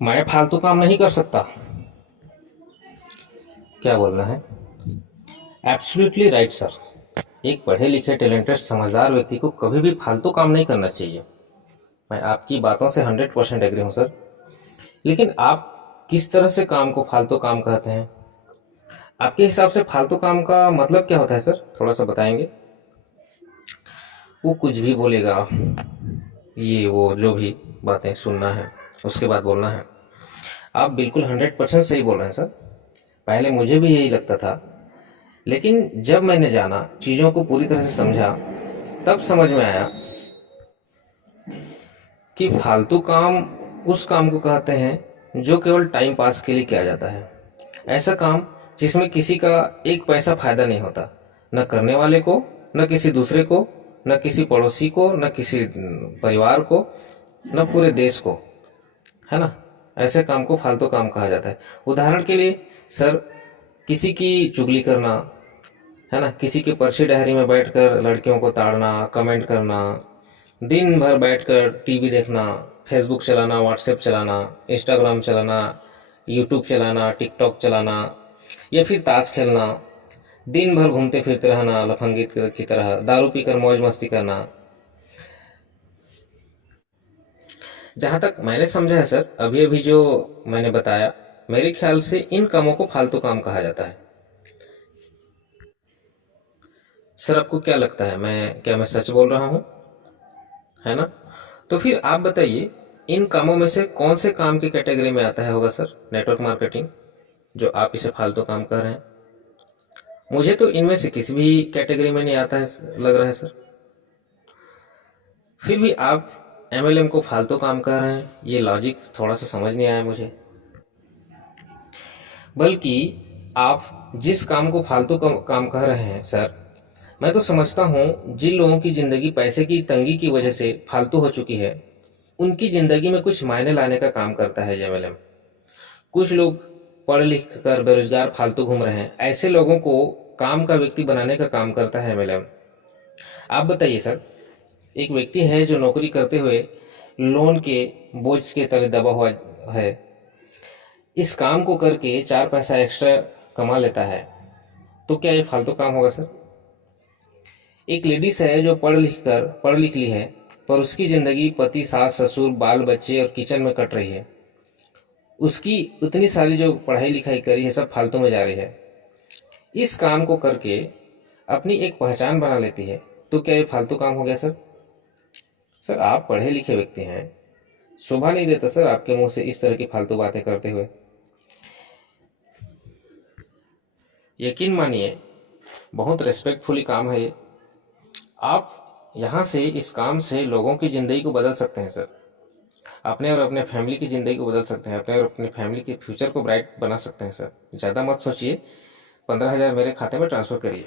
मैं फालतू काम नहीं कर सकता। क्या बोलना है? Absolutely right sir. एक पढ़े लिखे टैलेंटेड समझदार व्यक्ति को कभी भी फालतू काम नहीं करना चाहिए। मैं आपकी बातों से 100% एग्री हूँ सर। लेकिन आप किस तरह से काम को फालतू काम कहते हैं? आपके हिसाब से फालतू काम का मतलब क्या होता है सर? थोड़ा सा बताएंगे। वो कुछ भी बोलेगा, ये वो जो भी बातें सुनना है उसके बाद बोलना है। आप बिल्कुल 100% सही बोल रहे हैं सर। पहले मुझे भी यही लगता था, लेकिन जब मैंने जाना, चीज़ों को पूरी तरह से समझा, तब समझ में आया कि फालतू काम उस काम को कहते हैं जो केवल टाइम पास के लिए किया जाता है। ऐसा काम जिसमें किसी का एक पैसा फायदा नहीं होता, न करने वाले को, न किसी दूसरे को, न किसी पड़ोसी को, न किसी परिवार को, न पूरे देश को, है ना? ऐसे काम को फालतू काम कहा जाता है। उदाहरण के लिए सर, किसी की चुगली करना, है ना, किसी की पर्ची डायरी में बैठकर लड़कियों को ताड़ना, कमेंट करना, दिन भर बैठकर टीवी देखना, फेसबुक चलाना, व्हाट्सएप चलाना, इंस्टाग्राम चलाना, यूट्यूब चलाना, टिकटॉक चलाना, या फिर ताश खेलना, दिन भर घूमते फिरते रहना लफंगी की तरह, दारू पीकर मौज मस्ती करना। जहां तक मैंने समझा है सर, अभी अभी जो मैंने बताया, मेरे ख्याल से इन कामों को फालतू काम कहा जाता है। सर आपको क्या लगता है, मैं सच बोल रहा हूँ, है ना? तो फिर आप बताइए, इन कामों में से कौन से काम की कैटेगरी में आता है होगा सर नेटवर्क मार्केटिंग, जो आप इसे फालतू काम कर रहे हैं? मुझे तो इनमें से किसी भी कैटेगरी में नहीं आता है लग रहा है सर। फिर भी आप एमएलएम को फालतू काम कर रहे हैं, ये लॉजिक थोड़ा सा समझ नहीं आया मुझे। बल्कि आप जिस काम को फालतू काम कह रहे हैं सर, मैं तो समझता हूँ जिन लोगों की ज़िंदगी पैसे की तंगी की वजह से फालतू हो चुकी है, उनकी ज़िंदगी में कुछ मायने लाने का काम करता है एमएलएम। कुछ लोग पढ़ लिख कर बेरोजगार फालतू घूम रहे हैं, ऐसे लोगों को काम का व्यक्ति बनाने का काम करता है एमएलएम। आप बताइए सर, एक व्यक्ति है जो नौकरी करते हुए लोन के बोझ के तले दबा हुआ है, इस काम को करके 4 पैसा एक्स्ट्रा कमा लेता है, तो क्या ये फालतू काम होगा सर? एक लेडीज है जो पढ़ लिख ली है, पर उसकी जिंदगी पति, सास, ससुर, बाल बच्चे और किचन में कट रही है। उसकी उतनी सारी जो पढ़ाई लिखाई करी है सब फालतू में जा रही है। इस काम को करके अपनी एक पहचान बना लेती है, तो क्या ये फालतू काम हो गया सर? सर आप पढ़े लिखे व्यक्ति हैं, शोभा नहीं देता सर आपके मुंह से इस तरह की फालतू बातें करते हुए। यकीन मानिए, बहुत रेस्पेक्टफुली काम है ये। आप यहाँ से इस काम से लोगों की ज़िंदगी को बदल सकते हैं सर। अपने और अपने फैमिली की ज़िंदगी को बदल सकते हैं, अपने और अपने फैमिली के फ्यूचर को ब्राइट बना सकते हैं सर। ज़्यादा मत सोचिए, 15,000 मेरे खाते में ट्रांसफ़र करिए।